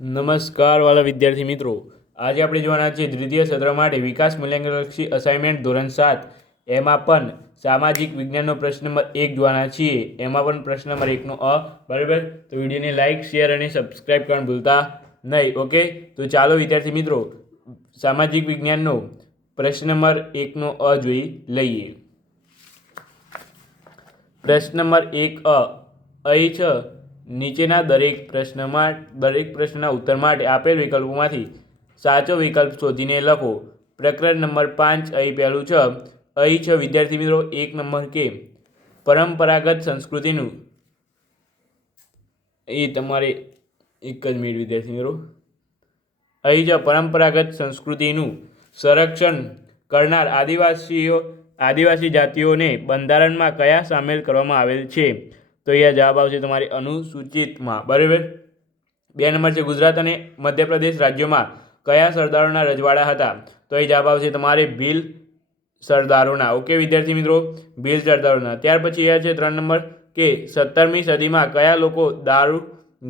નમસ્કાર વાલા વિદ્યાર્થી મિત્રો, આજે આપણે જોવાના છીએ દ્વિતીય સત્ર માટે વિકાસ મૂલ્યાંકનલક્ષી અસાઇનમેન્ટ ધોરણ 7 એમાં પણ સામાજિક વિજ્ઞાનનો પ્રશ્ન નંબર 1 જોવાના છીએ. એમાં પણ પ્રશ્ન નંબર 1નો અ. બરાબર, તો વિડીયોને લાઇક, શેર અને સબસ્ક્રાઇબ કરવાનું ભૂલતા નહીં. ઓકે, તો ચાલો વિદ્યાર્થી મિત્રો સામાજિક વિજ્ઞાનનો પ્રશ્ન નંબર 1નો અ જોઈ લઈએ. પ્રશ્ન નંબર 1 અ. અહીં છે નીચેના દરેક પ્રશ્નના ઉત્તર માટે આપેલ વિકલ્પોમાંથી સાચો વિકલ્પ શોધીને લખો. પ્રકરણ નંબર 5 અહીં પહેલું છે. અહીં છે વિદ્યાર્થી મિત્રો 1 નંબર કે પરંપરાગત સંસ્કૃતિનું, એ તમારે એક જ મિનિટ વિદ્યાર્થી મિત્રો, અહીં છે પરંપરાગત સંસ્કૃતિનું સંરક્ષણ કરનાર આદિવાસી જાતિઓને બંધારણમાં કયા સામેલ કરવામાં આવેલ છે? તો અહીંયા જવાબ આવશે તમારી અનુસૂચિતમાં. બરાબર. 2 નંબર છે ગુજરાત અને મધ્યપ્રદેશ રાજ્યોમાં કયા સરદારોના રજવાડા હતા? તો અહીં જવાબ આવશે તમારે ભીલ સરદારોના. ઓકે વિદ્યાર્થી મિત્રો, ભીલ સરદારોના. ત્યાર પછી અહીંયા છે 3 નંબર કે 17મી સદીમાં કયા લોકો દારૂ,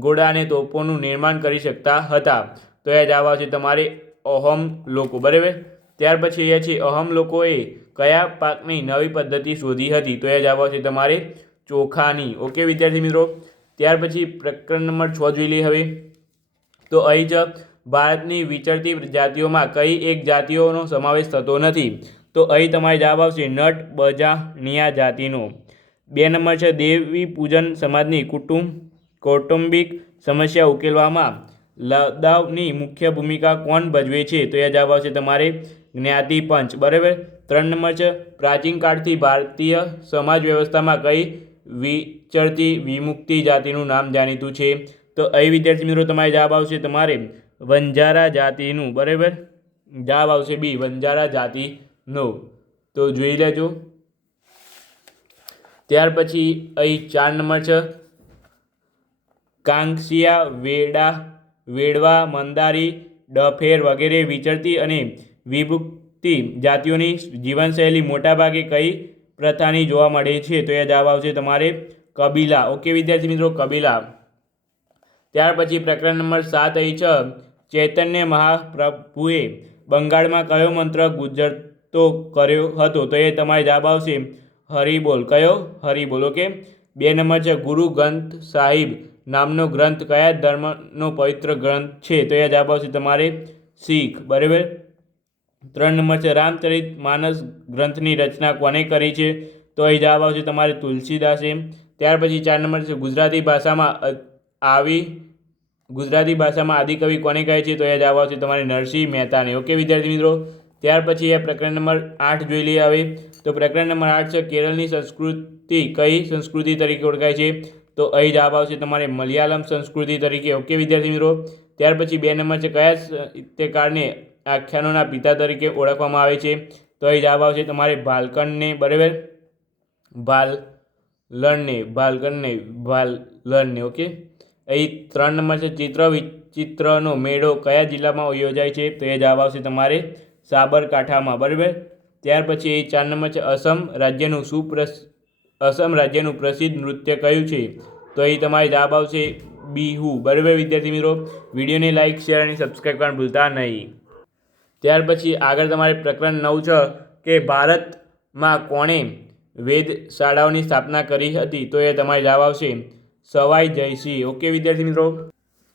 ઘોડા અને તોપોનું નિર્માણ કરી શકતા હતા? તો અહીંયા જવાબ આવશે તમારે અહોમ લોકો. બરાબર. ત્યાર પછી અહીંયા છે અહોમ લોકોએ કયા પાકની નવી પદ્ધતિ શોધી હતી? તો અહીંયા જવાબ આવશે તમારે ચોખાની. ઓકે વિદ્યાર્થી મિત્રો. ત્યાર પછી પ્રકરણ નંબર 6 જોઈ લઈએ હવે. તો અહીં જ ભારતની વિચરતી જાતિઓમાં કઈ એક જાતિઓનો સમાવેશ થતો નથી? તો અહીં તમારે જવાબ આવશે નટ બજાણિયા જાતિનો. 2 નંબર છે દેવી પૂજન સમાજની કૌટુંબિક સમસ્યા ઉકેલવામાં લદાવની મુખ્ય ભૂમિકા કોણ ભજવે છે? તો એ જવાબ આવશે તમારે જ્ઞાતિ પંચ. બરાબર. 3 નંબર છે પ્રાચીન કાળથી ભારતીય સમાજ વ્યવસ્થામાં કઈ વિચરતી વિમુક્તિ જાતિનું નામ જાણીતું છે? તો અહીં વિદ્યાર્થી મિત્રો તમારે જવાબ આવશે તમારે વંજારા જાતિનું. બરાબર. જવાબ આવશે બી, વંજારા જાતિનો. તો જોઈ લેજો. ત્યાર પછી અહીં 4 નંબર છે કાંકસિયા, વેડવા, મંદારી, ડફેર વગેરે વિચરતી અને વિભુક્તિ જાતિઓની જીવનશૈલી મોટાભાગે કઈ પ્રથાની જોવા મળે છે? તો એ જવાબ આવશે તમારે કબીલા. ઓકે વિદ્યાર્થી મિત્રો, કબીલા. ત્યાર પછી પ્રકરણ નંબર 7 અહીં છે ચૈતન્ય મહાપ્રભુએ બંગાળમાં કયો મંત્ર ગુંજરતો કર્યો હતો? તો એ તમારે જવાબ આવશે હરિબોલ. કયો? હરિબોલ. ઓકે. 2 નંબર છે ગુરુ ગ્રંથ સાહિબ નામનો ગ્રંથ કયા ધર્મનો પવિત્ર ગ્રંથ છે? તો એ જવાબ આવશે તમારે શીખ. બરાબર. 3 નંબર છે રામચરિત માનસ ગ્રંથની રચના કોને કરી છે? તો અહીં જવાબ આવશે તમારે તુલસીદાસે. ત્યાર પછી 4 નંબર છે ગુજરાતી ભાષામાં આદિકવિ કોને કહે છે? તો એ જવાબ આવશે તમારે નરસિંહ મહેતાને. ઓકે વિદ્યાર્થી મિત્રો. ત્યાર પછી એ પ્રકરણ નંબર 8 જોઈ લઈએ હવે. તો પ્રકરણ નંબર 8 છે કેરળની સંસ્કૃતિ કઈ સંસ્કૃતિ તરીકે ઓળખાય છે? તો અહીં જવાબ આવશે તમારે મલયાલમ સંસ્કૃતિ તરીકે. ઓકે વિદ્યાર્થી મિત્રો. ત્યાર પછી 2 નંબર છે કયા સાહિત્યકારને આખ્યાનોના પિતા તરીકે ઓળખવામાં આવે છે? તો અહીં જવાબ આવશે તમારે ભાલકણને. બરાબર. ભાલકણને. ઓકે. અહીં 3 નંબર છે ચિત્ર વિચિત્રનો મેળો કયા જિલ્લામાં યોજાય છે? તો એ જવાબ આવશે તમારે સાબરકાંઠામાં. બરાબર. ત્યાર પછી અહીં 4 નંબર છે અસમ રાજ્યનું પ્રસિદ્ધ નૃત્ય કયું છે? તો અહીં તમારે જવાબ આવશે બિહુ. બરાબર વિદ્યાર્થી મિત્રો. વિડીયોને લાઇક, શેર અને સબસ્ક્રાઈબ કરવાનું ભૂલતા નહીં. ત્યાર પછી આગળ તમારે પ્રકરણ 9 છે કે ભારતમાં કોણે વેધશાળાઓની સ્થાપના કરી હતી? તો એ તમારે જવાબ આવશે સવાઈ જયસિંહ. ઓકે વિદ્યાર્થી મિત્રો.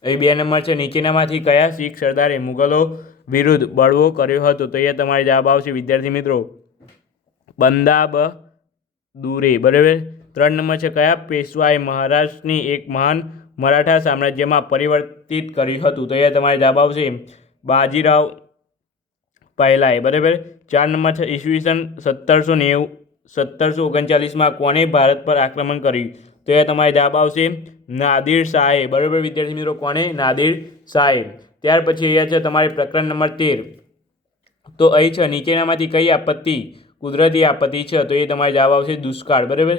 અહીં 2 નંબર છે નીચેનામાંથી કયા શીખ સરદારે મુગલો વિરુદ્ધ બળવો કર્યો હતો? તો એ તમારે જવાબ આવશે વિદ્યાર્થી મિત્રો બંદા બહાદુરે. બરાબર. 3 નંબર છે કયા પેશવાએ મહારાષ્ટ્રની એક મહાન મરાઠા સામ્રાજ્યમાં પરિવર્તિત કર્યું હતું? તો એ તમારે જવાબ આવશે બાજીરાવ પહેલાએ. બરાબર. 4 નંબર છે ઈસવીસન 1739માં કોણે ભારત પર આક્રમણ કર્યું? તો એ તમારે જવાબ આવશે નાદિર શાહે. બરાબર વિદ્યાર્થી મિત્રો, કોણે? નાદિર શાહે. ત્યાર પછી અહીંયા છે તમારે પ્રકરણ નંબર 13. તો અહીં છે નીચેનામાંથી કઈ આપત્તિ કુદરતી આપત્તિ છે? તો એ તમારે જવાબ આવશે દુષ્કાળ. બરાબર.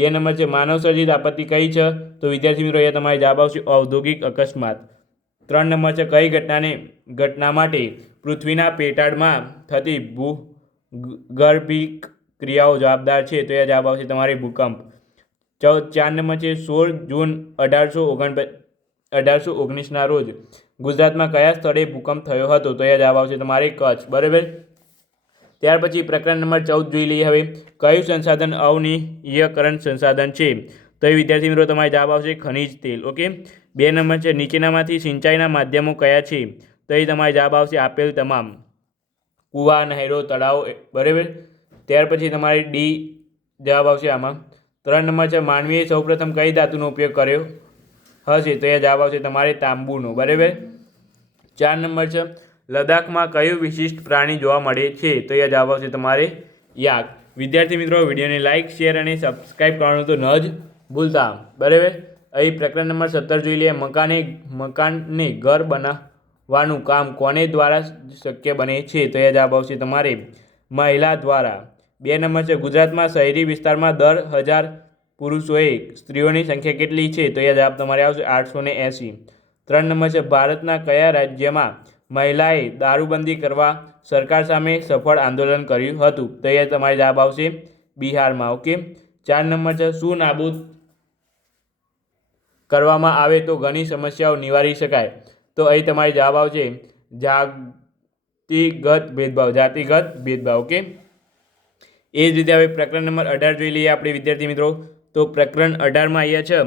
2 નંબર છે માનવસર્જિત આપત્તિ કઈ છે? તો વિદ્યાર્થી મિત્રો અહીંયા તમારે જવાબ આવશે ઔદ્યોગિક અકસ્માત. 3 નંબર છે કઈ ઘટના માટે પૃથ્વીના પેટાળમાં થતી ભૂગર્ભિક ક્રિયાઓ જવાબદાર છે? તો એ જવાબ આવશે તમારે ભૂકંપ. 4 નંબર છે 16 જૂન 1819ના રોજ ગુજરાતમાં કયા સ્થળે ભૂકંપ થયો હતો? તો એ જવાબ આવશે તમારે કચ્છ. બરાબર. ત્યાર પછી પ્રકરણ નંબર 14 જોઈ લઈએ. હવે કયું સંસાધન અવનીયકરણ સંસાધન છે? તો એ વિદ્યાર્થી મિત્રો તમારે જવાબ આવશે ખનિજ તેલ. ઓકે. 2 નંબર છે નીચેનામાંથી સિંચાઈના માધ્યમો કયા છે? તો એ તમારે જવાબ આવશે આપેલ તમામ. કૂવા, નહેરો, તળાવો. બરાબર. ત્યાર પછી તમારે ડી જવાબ આવશે આમાં. 3 નંબર છે માનવીએ સૌપ્રથમ કઈ ધાતુનો ઉપયોગ કર્યો હશે? તો એ જવાબ આવશે તમારે તાંબુનો. બરાબર. 4 નંબર છે લદ્દાખમાં કયું વિશિષ્ટ પ્રાણી જોવા મળે છે? તો એ જવાબ આવશે તમારે યાક. વિદ્યાર્થી મિત્રો વિડીયોને લાઇક, શેર અને સબસ્ક્રાઈબ કરવાનું તો ન જ ભૂલતા. બરાબર. અહીં પ્રકરણ નંબર 17 જોઈ લઈએ. મકાનને ઘર બનાવવાનું કામ કોને દ્વારા શક્ય બને છે? તો એ જવાબ આવશે તમારે મહિલા દ્વારા. 2 નંબર છે ગુજરાતમાં શહેરી વિસ્તારમાં દર 1000 પુરુષોએ સ્ત્રીઓની સંખ્યા કેટલી છે? તો એ જવાબ તમારે આવશે 880. 3 નંબર છે ભારતના કયા રાજ્યમાં મહિલાએ દારૂબંધી કરવા સરકાર સામે સફળ આંદોલન કર્યું હતું? તો એ તમારે જવાબ આવશે બિહારમાં. ઓકે. 4 નંબર છે શું નાબૂદ કરવામાં આવે તો ઘણી સમસ્યાઓ નિવારી શકાય? તો અહીં તમારે જવાબ આવશે જાતિગત ભેદભાવ. ઓકે. એ જ રીતે હવે પ્રકરણ નંબર 18 જોઈ લઈએ આપણે વિદ્યાર્થી મિત્રો. તો પ્રકરણ 18માં અહીંયા છે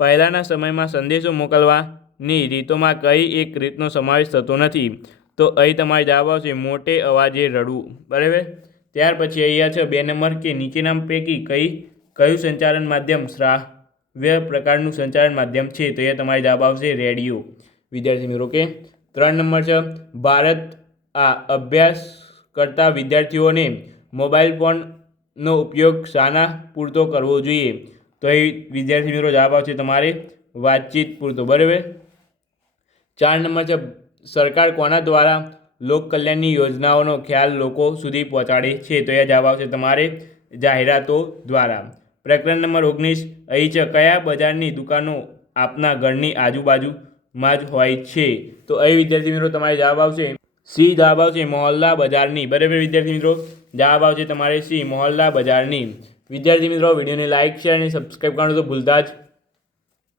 પહેલાંના સમયમાં સંદેશો મોકલવાની રીતોમાં કઈ એક રીતનો સમાવેશ થતો નથી? તો અહીં તમારે જવાબ આવશે મોટે અવાજે રડવું. બરાબર. ત્યાર પછી અહીંયા છે 2 નંબર કે નીચેના પૈકી કયું સંચારણ માધ્યમ શ્રાવ્ય પ્રકારનું સંચારણ માધ્યમ છે? તો એ તમારે જવાબ આવશે રેડિયો. વિદ્યાર્થી મિત્રો. ઓકે. 3 નંબર છે ભારત અભ્યાસ કરતા વિદ્યાર્થીઓને મોબાઈલ ફોનનો ઉપયોગ શાના પૂરતો કરવો જોઈએ? તો એ વિદ્યાર્થી મિત્રો જવાબ આવશે તમારે વાતચીત પૂરતો. બરાબર. 4 નંબર છે સરકાર કોના દ્વારા લોકકલ્યાણની યોજનાઓનો ખ્યાલ લોકો સુધી પહોંચાડે છે? તો એ જવાબ આવશે તમારે જાહેરાતો દ્વારા. પ્રકરણ નંબર 19 અહીં છે કયા બજારની દુકાનો આપના ઘરની આજુબાજુમાં જ હોય છે? તો અહીં વિદ્યાર્થી મિત્રો તમારે જવાબ આવશે સી. જવાબ આવશે મોહલ્લા બજારની. બરાબર વિદ્યાર્થી મિત્રો. જવાબ આવશે તમારે સી મોહલ્લા બજારની. વિદ્યાર્થી મિત્રો વિડીયોને લાઇક, શેર અને સબસ્ક્રાઈબ કરવાનું તો ભૂલતા જ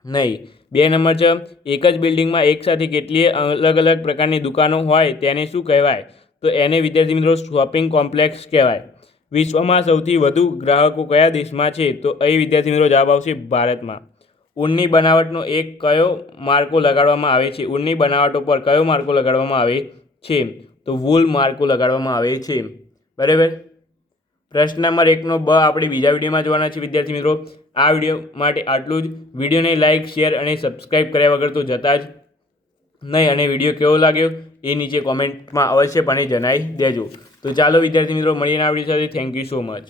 નહીં. 2 નંબર છે એક જ બિલ્ડિંગમાં એકસાથે કેટલીય અલગ અલગ પ્રકારની દુકાનો હોય તેને શું કહેવાય? તો એને વિદ્યાર્થી મિત્રો શોપિંગ કોમ્પ્લેક્સ કહેવાય. વિશ્વમાં સૌથી વધુ ગ્રાહકો કયા દેશમાં છે? તો અહીં વિદ્યાર્થી મિત્રો જવાબ આવશે ભારતમાં. ઊનની બનાવટનો એક કયો માર્કો લગાડવામાં આવે છે? ઊનની બનાવટો પર કયો માર્કો લગાડવામાં આવે છે? તો વૂલ માર્કો લગાડવામાં આવે છે. બરાબર. પ્રશ્ન નંબર 1નો બ આપણે બીજા વિડીયોમાં જોવાના છે વિદ્યાર્થી મિત્રો. આ વિડીયો માટે આટલું જ. વિડીયોને લાઇક, શેર અને સબસ્ક્રાઈબ કર્યા વગર તો જતા જ નહીં. અને વિડીયો કેવો લાગ્યો એ નીચે કોમેન્ટમાં અવશ્યપણે જણાવી દેજો. તો ચાલો વિદ્યાર્થી મિત્રો મળીને આ વિડીયો સાથે. Thank you so much.